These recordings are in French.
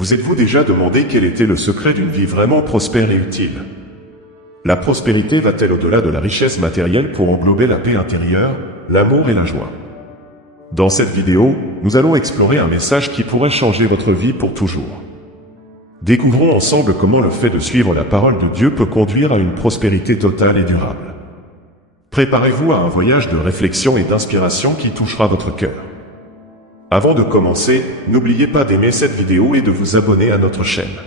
Vous êtes-vous déjà demandé quel était le secret d'une vie vraiment prospère et utile? La prospérité va-t-elle au-delà de la richesse matérielle pour englober la paix intérieure, l'amour et la joie? Dans cette vidéo, nous allons explorer un message qui pourrait changer votre vie pour toujours. Découvrons ensemble comment le fait de suivre la parole de Dieu peut conduire à une prospérité totale et durable. Préparez-vous à un voyage de réflexion et d'inspiration qui touchera votre cœur. Avant de commencer, n'oubliez pas d'aimer cette vidéo et de vous abonner à notre chaîne.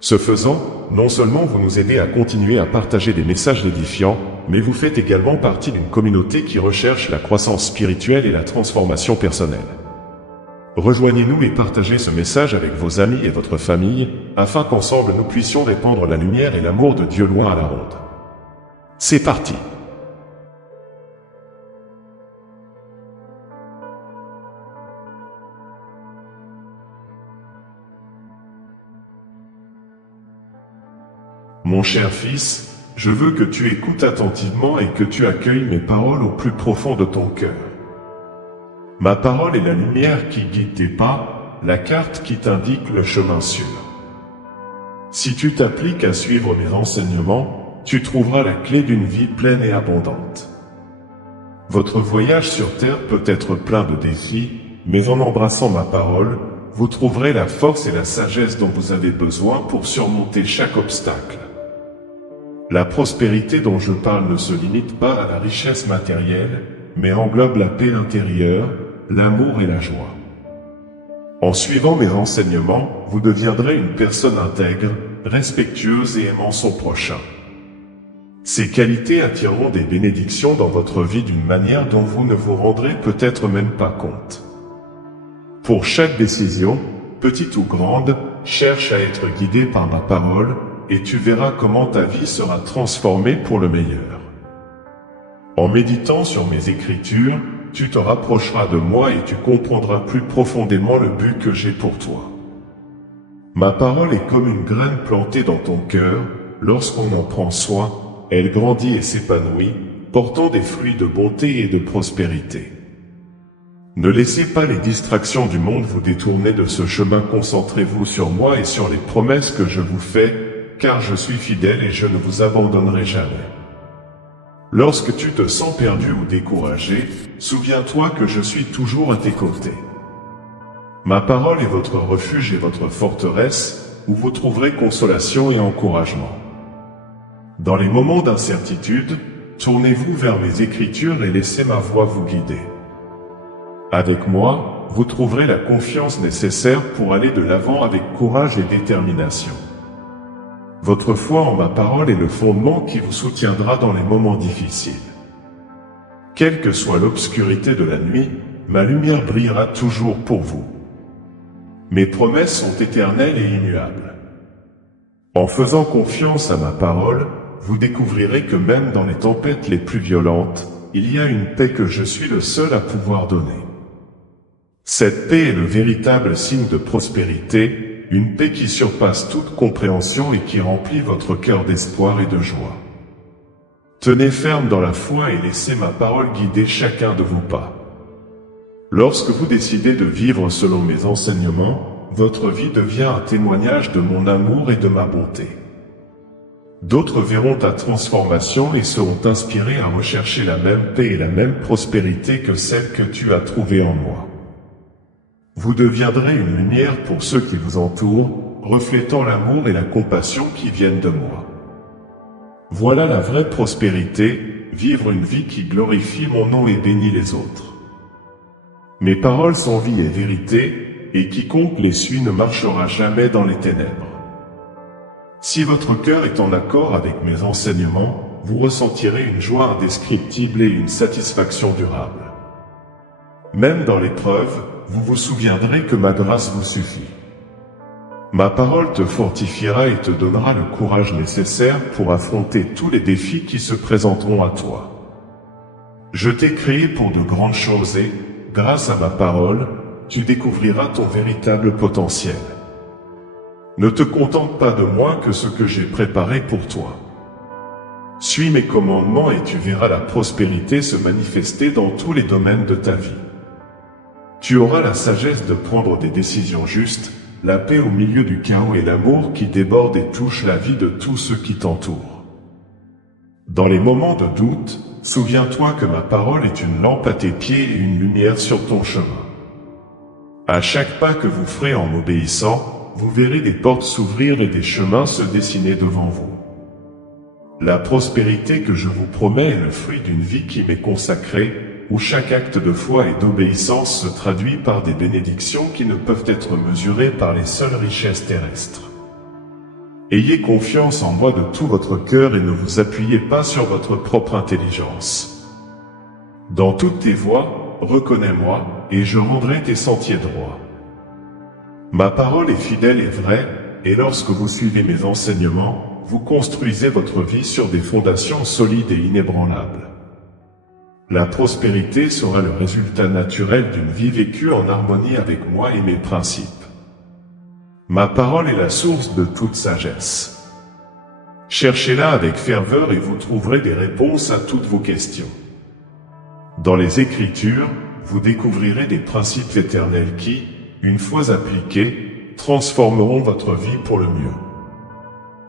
Ce faisant, non seulement vous nous aidez à continuer à partager des messages édifiants, mais vous faites également partie d'une communauté qui recherche la croissance spirituelle et la transformation personnelle. Rejoignez-nous et partagez ce message avec vos amis et votre famille, afin qu'ensemble nous puissions répandre la lumière et l'amour de Dieu loin à la ronde. C'est parti! Mon cher fils, je veux que tu écoutes attentivement et que tu accueilles mes paroles au plus profond de ton cœur. Ma parole est la lumière qui guide tes pas, la carte qui t'indique le chemin sûr. Si tu t'appliques à suivre mes enseignements, tu trouveras la clé d'une vie pleine et abondante. Votre voyage sur Terre peut être plein de défis, mais en embrassant ma parole, vous trouverez la force et la sagesse dont vous avez besoin pour surmonter chaque obstacle. La prospérité dont je parle ne se limite pas à la richesse matérielle, mais englobe la paix intérieure, l'amour et la joie. En suivant mes enseignements, vous deviendrez une personne intègre, respectueuse et aimant son prochain. Ces qualités attireront des bénédictions dans votre vie d'une manière dont vous ne vous rendrez peut-être même pas compte. Pour chaque décision, petite ou grande, cherche à être guidé par ma parole, et tu verras comment ta vie sera transformée pour le meilleur. En méditant sur mes écritures, tu te rapprocheras de moi et tu comprendras plus profondément le but que j'ai pour toi. Ma parole est comme une graine plantée dans ton cœur. Lorsqu'on en prend soin, elle grandit et s'épanouit, portant des fruits de bonté et de prospérité. Ne laissez pas les distractions du monde vous détourner de ce chemin. Concentrez-vous sur moi et sur les promesses que je vous fais, car je suis fidèle et je ne vous abandonnerai jamais. Lorsque tu te sens perdu ou découragé, souviens-toi que je suis toujours à tes côtés. Ma parole est votre refuge et votre forteresse, où vous trouverez consolation et encouragement. Dans les moments d'incertitude, tournez-vous vers mes écritures et laissez ma voix vous guider. Avec moi, vous trouverez la confiance nécessaire pour aller de l'avant avec courage et détermination. Votre foi en ma parole est le fondement qui vous soutiendra dans les moments difficiles. Quelle que soit l'obscurité de la nuit, ma lumière brillera toujours pour vous. Mes promesses sont éternelles et immuables. En faisant confiance à ma parole, vous découvrirez que même dans les tempêtes les plus violentes, il y a une paix que je suis le seul à pouvoir donner. Cette paix est le véritable signe de prospérité, une paix qui surpasse toute compréhension et qui remplit votre cœur d'espoir et de joie. Tenez ferme dans la foi et laissez ma parole guider chacun de vos pas. Lorsque vous décidez de vivre selon mes enseignements, votre vie devient un témoignage de mon amour et de ma bonté. D'autres verront ta transformation et seront inspirés à rechercher la même paix et la même prospérité que celle que tu as trouvée en moi. Vous deviendrez une lumière pour ceux qui vous entourent, reflétant l'amour et la compassion qui viennent de moi. Voilà la vraie prospérité, vivre une vie qui glorifie mon nom et bénit les autres. Mes paroles sont vie et vérité, et quiconque les suit ne marchera jamais dans les ténèbres. Si votre cœur est en accord avec mes enseignements, vous ressentirez une joie indescriptible et une satisfaction durable. Même dans l'épreuve, vous vous souviendrez que ma grâce vous suffit. Ma parole te fortifiera et te donnera le courage nécessaire pour affronter tous les défis qui se présenteront à toi. Je t'ai créé pour de grandes choses et, grâce à ma parole, tu découvriras ton véritable potentiel. Ne te contente pas de moins que ce que j'ai préparé pour toi. Suis mes commandements et tu verras la prospérité se manifester dans tous les domaines de ta vie. Tu auras la sagesse de prendre des décisions justes, la paix au milieu du chaos et l'amour qui déborde et touche la vie de tous ceux qui t'entourent. Dans les moments de doute, souviens-toi que ma parole est une lampe à tes pieds et une lumière sur ton chemin. À chaque pas que vous ferez en m'obéissant, vous verrez des portes s'ouvrir et des chemins se dessiner devant vous. La prospérité que je vous promets est le fruit d'une vie qui m'est consacrée, où chaque acte de foi et d'obéissance se traduit par des bénédictions qui ne peuvent être mesurées par les seules richesses terrestres. Ayez confiance en moi de tout votre cœur et ne vous appuyez pas sur votre propre intelligence. Dans toutes tes voies, reconnais-moi, et je rendrai tes sentiers droits. Ma parole est fidèle et vraie, et lorsque vous suivez mes enseignements, vous construisez votre vie sur des fondations solides et inébranlables. La prospérité sera le résultat naturel d'une vie vécue en harmonie avec moi et mes principes. Ma parole est la source de toute sagesse. Cherchez-la avec ferveur et vous trouverez des réponses à toutes vos questions. Dans les Écritures, vous découvrirez des principes éternels qui, une fois appliqués, transformeront votre vie pour le mieux.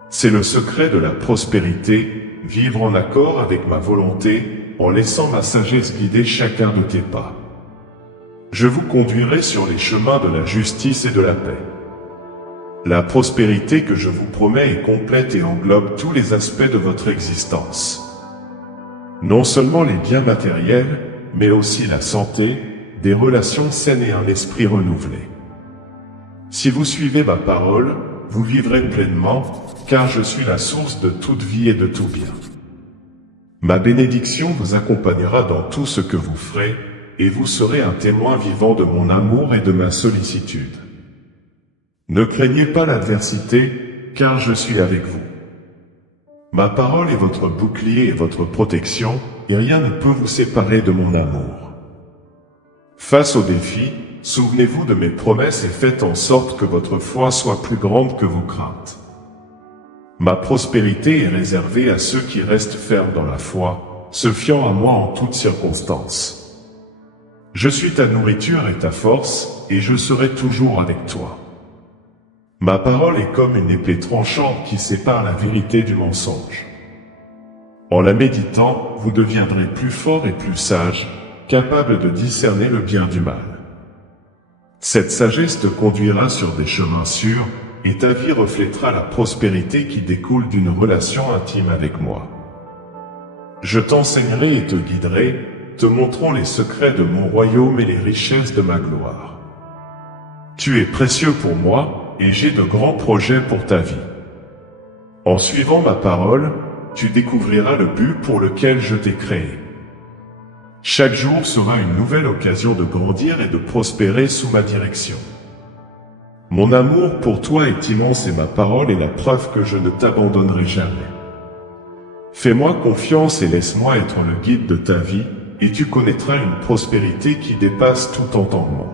C'est le secret de la prospérité, vivre en accord avec ma volonté, en laissant ma sagesse guider chacun de tes pas. Je vous conduirai sur les chemins de la justice et de la paix. La prospérité que je vous promets est complète et englobe tous les aspects de votre existence. Non seulement les biens matériels, mais aussi la santé, des relations saines et un esprit renouvelé. Si vous suivez ma parole, vous vivrez pleinement, car je suis la source de toute vie et de tout bien. Ma bénédiction vous accompagnera dans tout ce que vous ferez, et vous serez un témoin vivant de mon amour et de ma sollicitude. Ne craignez pas l'adversité, car je suis avec vous. Ma parole est votre bouclier et votre protection, et rien ne peut vous séparer de mon amour. Face aux défis, souvenez-vous de mes promesses et faites en sorte que votre foi soit plus grande que vos craintes. Ma prospérité est réservée à ceux qui restent fermes dans la foi, se fiant à moi en toutes circonstances. Je suis ta nourriture et ta force, et je serai toujours avec toi. Ma parole est comme une épée tranchante qui sépare la vérité du mensonge. En la méditant, vous deviendrez plus fort et plus sage, capable de discerner le bien du mal. Cette sagesse te conduira sur des chemins sûrs, et ta vie reflètera la prospérité qui découle d'une relation intime avec moi. Je t'enseignerai et te guiderai, te montrant les secrets de mon royaume et les richesses de ma gloire. Tu es précieux pour moi, et j'ai de grands projets pour ta vie. En suivant ma parole, tu découvriras le but pour lequel je t'ai créé. Chaque jour sera une nouvelle occasion de grandir et de prospérer sous ma direction. Mon amour pour toi est immense et ma parole est la preuve que je ne t'abandonnerai jamais. Fais-moi confiance et laisse-moi être le guide de ta vie, et tu connaîtras une prospérité qui dépasse tout entendement.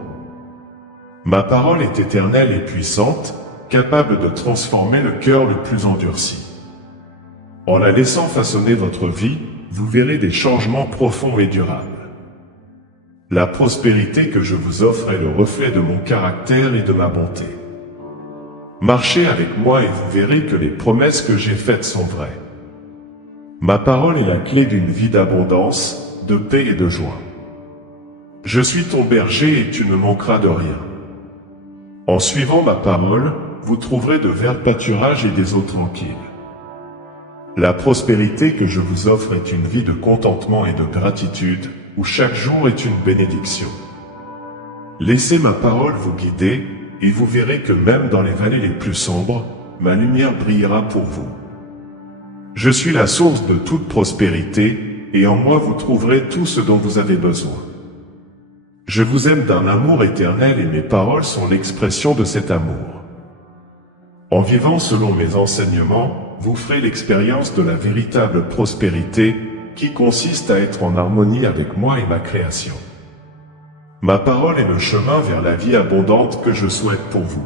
Ma parole est éternelle et puissante, capable de transformer le cœur le plus endurci. En la laissant façonner votre vie, vous verrez des changements profonds et durables. La prospérité que je vous offre est le reflet de mon caractère et de ma bonté. Marchez avec moi et vous verrez que les promesses que j'ai faites sont vraies. Ma parole est la clé d'une vie d'abondance, de paix et de joie. Je suis ton berger et tu ne manqueras de rien. En suivant ma parole, vous trouverez de verts pâturages et des eaux tranquilles. La prospérité que je vous offre est une vie de contentement et de gratitude, où chaque jour est une bénédiction. Laissez ma parole vous guider, et vous verrez que même dans les vallées les plus sombres, ma lumière brillera pour vous. Je suis la source de toute prospérité, et en moi vous trouverez tout ce dont vous avez besoin. Je vous aime d'un amour éternel et mes paroles sont l'expression de cet amour. En vivant selon mes enseignements, vous ferez l'expérience de la véritable prospérité qui consiste à être en harmonie avec moi et ma création. Ma parole est le chemin vers la vie abondante que je souhaite pour vous.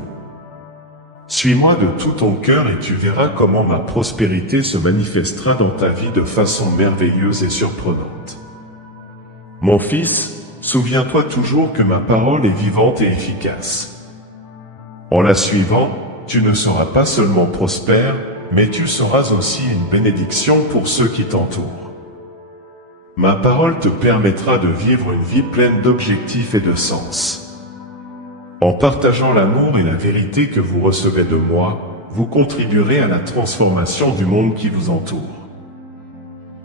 Suis-moi de tout ton cœur et tu verras comment ma prospérité se manifestera dans ta vie de façon merveilleuse et surprenante. Mon fils, souviens-toi toujours que ma parole est vivante et efficace. En la suivant, tu ne seras pas seulement prospère, mais tu seras aussi une bénédiction pour ceux qui t'entourent. Ma parole te permettra de vivre une vie pleine d'objectifs et de sens. En partageant l'amour et la vérité que vous recevez de moi, vous contribuerez à la transformation du monde qui vous entoure.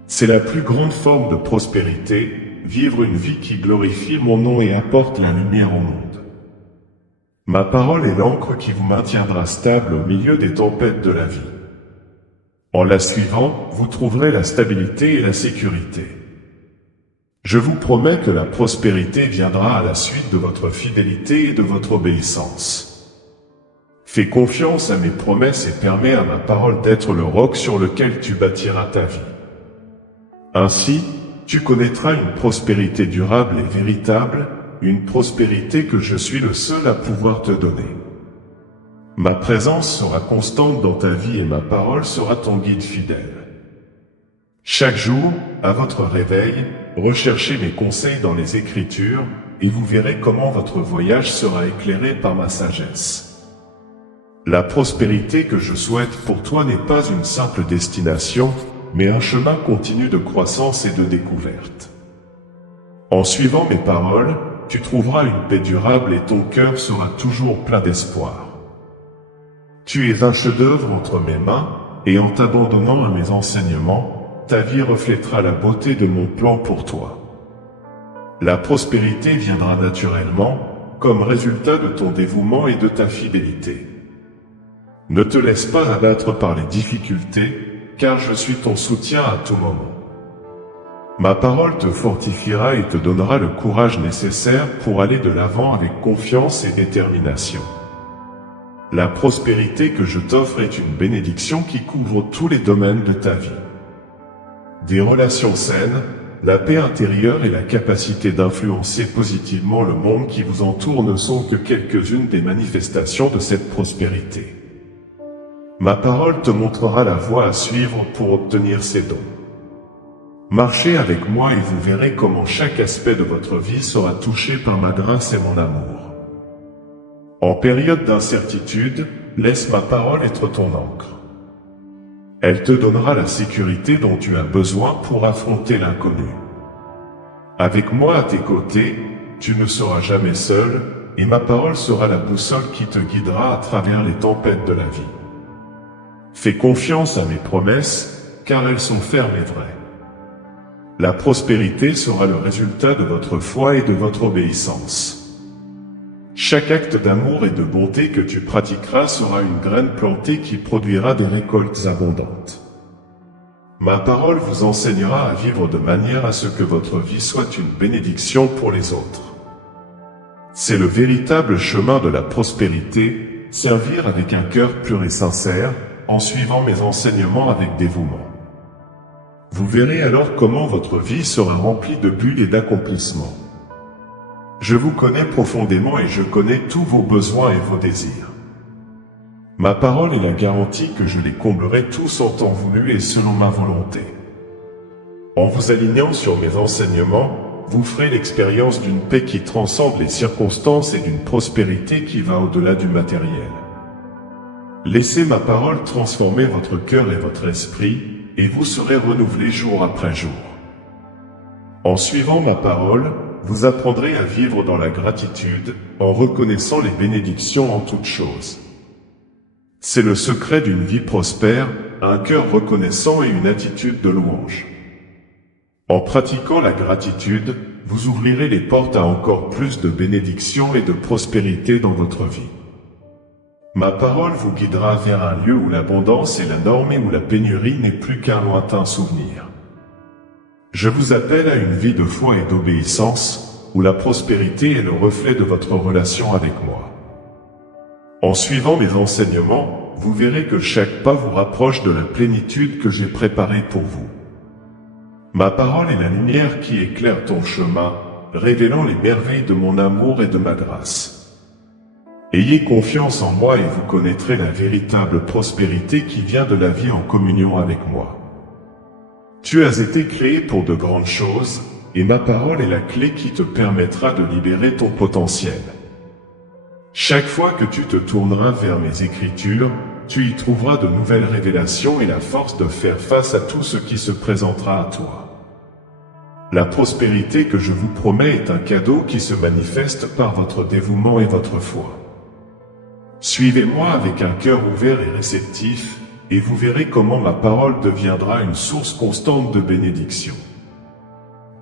C'est la plus grande forme de prospérité, vivre une vie qui glorifie mon nom et apporte la lumière au monde. Ma parole est l'encre qui vous maintiendra stable au milieu des tempêtes de la vie. En la suivant, vous trouverez la stabilité et la sécurité. Je vous promets que la prospérité viendra à la suite de votre fidélité et de votre obéissance. Fais confiance à mes promesses et permets à ma parole d'être le roc sur lequel tu bâtiras ta vie. Ainsi, tu connaîtras une prospérité durable et véritable, une prospérité que je suis le seul à pouvoir te donner. Ma présence sera constante dans ta vie et ma parole sera ton guide fidèle. Chaque jour, à votre réveil, recherchez mes conseils dans les Écritures, et vous verrez comment votre voyage sera éclairé par ma sagesse. La prospérité que je souhaite pour toi n'est pas une simple destination, mais un chemin continu de croissance et de découverte. En suivant mes paroles, tu trouveras une paix durable et ton cœur sera toujours plein d'espoir. Tu es un chef-d'œuvre entre mes mains, et en t'abandonnant à mes enseignements, ta vie reflètera la beauté de mon plan pour toi. La prospérité viendra naturellement, comme résultat de ton dévouement et de ta fidélité. Ne te laisse pas abattre par les difficultés, car je suis ton soutien à tout moment. Ma parole te fortifiera et te donnera le courage nécessaire pour aller de l'avant avec confiance et détermination. La prospérité que je t'offre est une bénédiction qui couvre tous les domaines de ta vie. Des relations saines, la paix intérieure et la capacité d'influencer positivement le monde qui vous entoure ne sont que quelques-unes des manifestations de cette prospérité. Ma parole te montrera la voie à suivre pour obtenir ces dons. Marchez avec moi et vous verrez comment chaque aspect de votre vie sera touché par ma grâce et mon amour. En période d'incertitude, laisse ma parole être ton encre. Elle te donnera la sécurité dont tu as besoin pour affronter l'inconnu. Avec moi à tes côtés, tu ne seras jamais seul, et ma parole sera la boussole qui te guidera à travers les tempêtes de la vie. Fais confiance à mes promesses, car elles sont fermes et vraies. La prospérité sera le résultat de votre foi et de votre obéissance. Chaque acte d'amour et de bonté que tu pratiqueras sera une graine plantée qui produira des récoltes abondantes. Ma parole vous enseignera à vivre de manière à ce que votre vie soit une bénédiction pour les autres. C'est le véritable chemin de la prospérité, servir avec un cœur pur et sincère, en suivant mes enseignements avec dévouement. Vous verrez alors comment votre vie sera remplie de buts et d'accomplissements. Je vous connais profondément et je connais tous vos besoins et vos désirs. Ma parole est la garantie que je les comblerai tous en temps voulu et selon ma volonté. En vous alignant sur mes enseignements, vous ferez l'expérience d'une paix qui transcende les circonstances et d'une prospérité qui va au-delà du matériel. Laissez ma parole transformer votre cœur et votre esprit, et vous serez renouvelés jour après jour. En suivant ma parole, vous apprendrez à vivre dans la gratitude, en reconnaissant les bénédictions en toutes choses. C'est le secret d'une vie prospère, un cœur reconnaissant et une attitude de louange. En pratiquant la gratitude, vous ouvrirez les portes à encore plus de bénédictions et de prospérité dans votre vie. Ma parole vous guidera vers un lieu où l'abondance est la norme et où la pénurie n'est plus qu'un lointain souvenir. Je vous appelle à une vie de foi et d'obéissance, où la prospérité est le reflet de votre relation avec moi. En suivant mes enseignements, vous verrez que chaque pas vous rapproche de la plénitude que j'ai préparée pour vous. Ma parole est la lumière qui éclaire ton chemin, révélant les merveilles de mon amour et de ma grâce. Ayez confiance en moi et vous connaîtrez la véritable prospérité qui vient de la vie en communion avec moi. Tu as été créé pour de grandes choses, et ma parole est la clé qui te permettra de libérer ton potentiel. Chaque fois que tu te tourneras vers mes écritures, tu y trouveras de nouvelles révélations et la force de faire face à tout ce qui se présentera à toi. La prospérité que je vous promets est un cadeau qui se manifeste par votre dévouement et votre foi. Suivez-moi avec un cœur ouvert et réceptif, et vous verrez comment ma parole deviendra une source constante de bénédiction.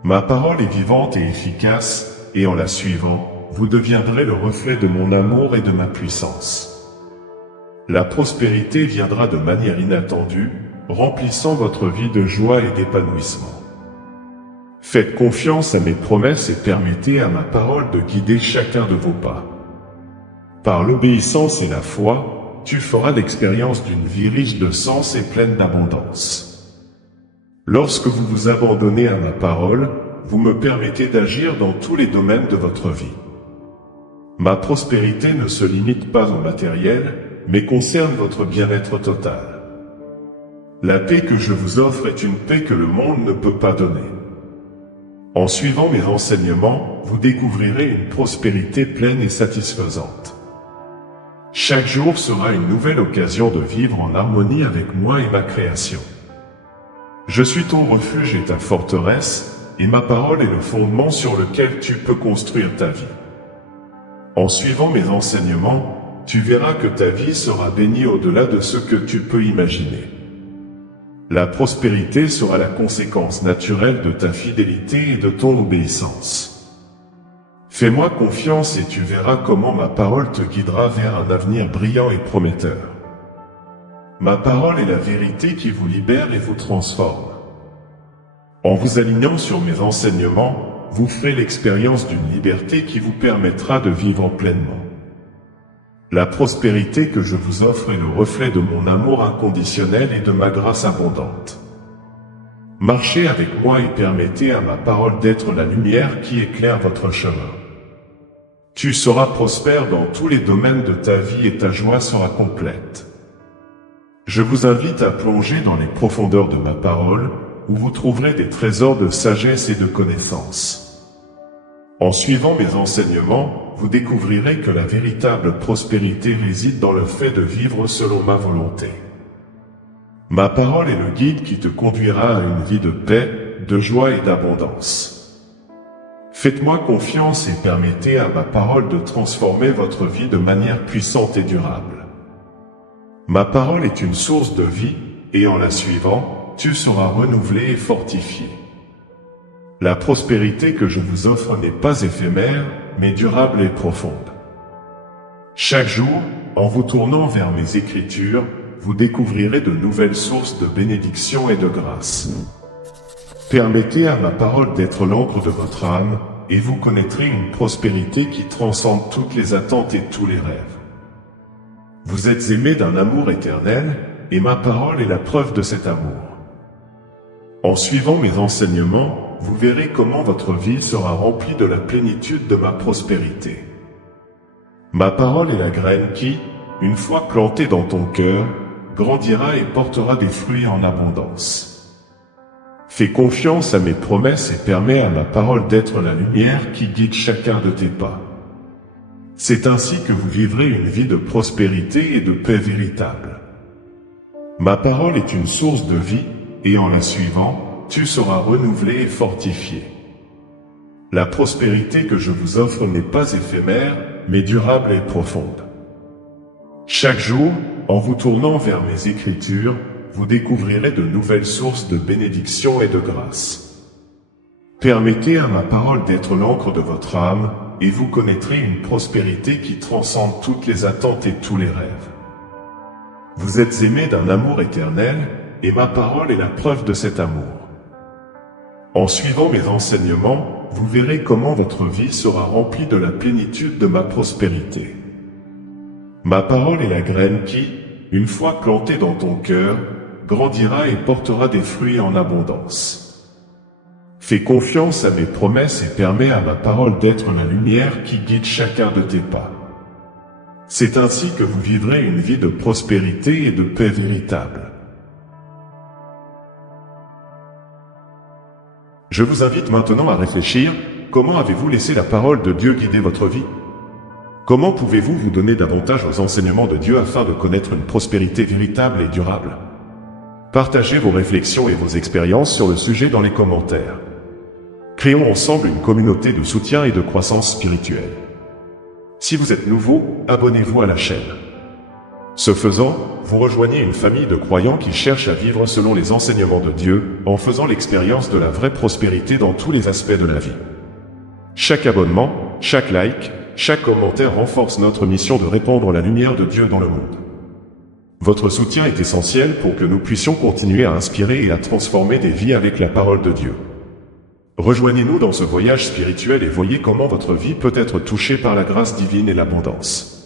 Ma parole est vivante et efficace, et en la suivant, vous deviendrez le reflet de mon amour et de ma puissance. La prospérité viendra de manière inattendue, remplissant votre vie de joie et d'épanouissement. Faites confiance à mes promesses et permettez à ma parole de guider chacun de vos pas. Par l'obéissance et la foi, tu feras l'expérience d'une vie riche de sens et pleine d'abondance. Lorsque vous vous abandonnez à ma parole, vous me permettez d'agir dans tous les domaines de votre vie. Ma prospérité ne se limite pas au matériel, mais concerne votre bien-être total. La paix que je vous offre est une paix que le monde ne peut pas donner. En suivant mes enseignements, vous découvrirez une prospérité pleine et satisfaisante. Chaque jour sera une nouvelle occasion de vivre en harmonie avec moi et ma création. Je suis ton refuge et ta forteresse, et ma parole est le fondement sur lequel tu peux construire ta vie. En suivant mes enseignements, tu verras que ta vie sera bénie au-delà de ce que tu peux imaginer. La prospérité sera la conséquence naturelle de ta fidélité et de ton obéissance. Fais-moi confiance et tu verras comment ma parole te guidera vers un avenir brillant et prometteur. Ma parole est la vérité qui vous libère et vous transforme. En vous alignant sur mes enseignements, vous ferez l'expérience d'une liberté qui vous permettra de vivre pleinement. La prospérité que je vous offre est le reflet de mon amour inconditionnel et de ma grâce abondante. Marchez avec moi et permettez à ma parole d'être la lumière qui éclaire votre chemin. Tu seras prospère dans tous les domaines de ta vie et ta joie sera complète. Je vous invite à plonger dans les profondeurs de ma parole, où vous trouverez des trésors de sagesse et de connaissance. En suivant mes enseignements, vous découvrirez que la véritable prospérité réside dans le fait de vivre selon ma volonté. Ma parole est le guide qui te conduira à une vie de paix, de joie et d'abondance. Faites-moi confiance et permettez à ma parole de transformer votre vie de manière puissante et durable. Ma parole est une source de vie, et en la suivant, tu seras renouvelé et fortifié. La prospérité que je vous offre n'est pas éphémère, mais durable et profonde. Chaque jour, en vous tournant vers mes écritures, vous découvrirez de nouvelles sources de bénédiction et de grâce. Permettez à ma parole d'être l'encre de votre âme, et vous connaîtrez une prospérité qui transcende toutes les attentes et tous les rêves. Vous êtes aimés d'un amour éternel, et ma parole est la preuve de cet amour. En suivant mes enseignements, vous verrez comment votre vie sera remplie de la plénitude de ma prospérité. Ma parole est la graine qui, une fois plantée dans ton cœur, grandira et portera des fruits en abondance. Fais confiance à mes promesses et permets à ma parole d'être la lumière qui guide chacun de tes pas. C'est ainsi que vous vivrez une vie de prospérité et de paix véritable. Ma parole est une source de vie, et en la suivant, tu seras renouvelé et fortifié. La prospérité que je vous offre n'est pas éphémère, mais durable et profonde. Chaque jour, en vous tournant vers mes écritures, vous découvrirez de nouvelles sources de bénédiction et de grâce. Permettez à ma parole d'être l'encre de votre âme, et vous connaîtrez une prospérité qui transcende toutes les attentes et tous les rêves. Vous êtes aimés d'un amour éternel, et ma parole est la preuve de cet amour. En suivant mes enseignements, vous verrez comment votre vie sera remplie de la plénitude de ma prospérité. Ma parole est la graine qui, une fois plantée dans ton cœur, grandira et portera des fruits en abondance. Fais confiance à mes promesses et permets à ma parole d'être la lumière qui guide chacun de tes pas. C'est ainsi que vous vivrez une vie de prospérité et de paix véritable. Je vous invite maintenant à réfléchir, comment avez-vous laissé la parole de Dieu guider votre vie? Comment pouvez-vous vous donner davantage aux enseignements de Dieu afin de connaître une prospérité véritable et durable? Partagez vos réflexions et vos expériences sur le sujet dans les commentaires. Créons ensemble une communauté de soutien et de croissance spirituelle. Si vous êtes nouveau, abonnez-vous à la chaîne. Ce faisant, vous rejoignez une famille de croyants qui cherchent à vivre selon les enseignements de Dieu, en faisant l'expérience de la vraie prospérité dans tous les aspects de la vie. Chaque abonnement, chaque like, chaque commentaire renforce notre mission de répandre la lumière de Dieu dans le monde. Votre soutien est essentiel pour que nous puissions continuer à inspirer et à transformer des vies avec la parole de Dieu. Rejoignez-nous dans ce voyage spirituel et voyez comment votre vie peut être touchée par la grâce divine et l'abondance.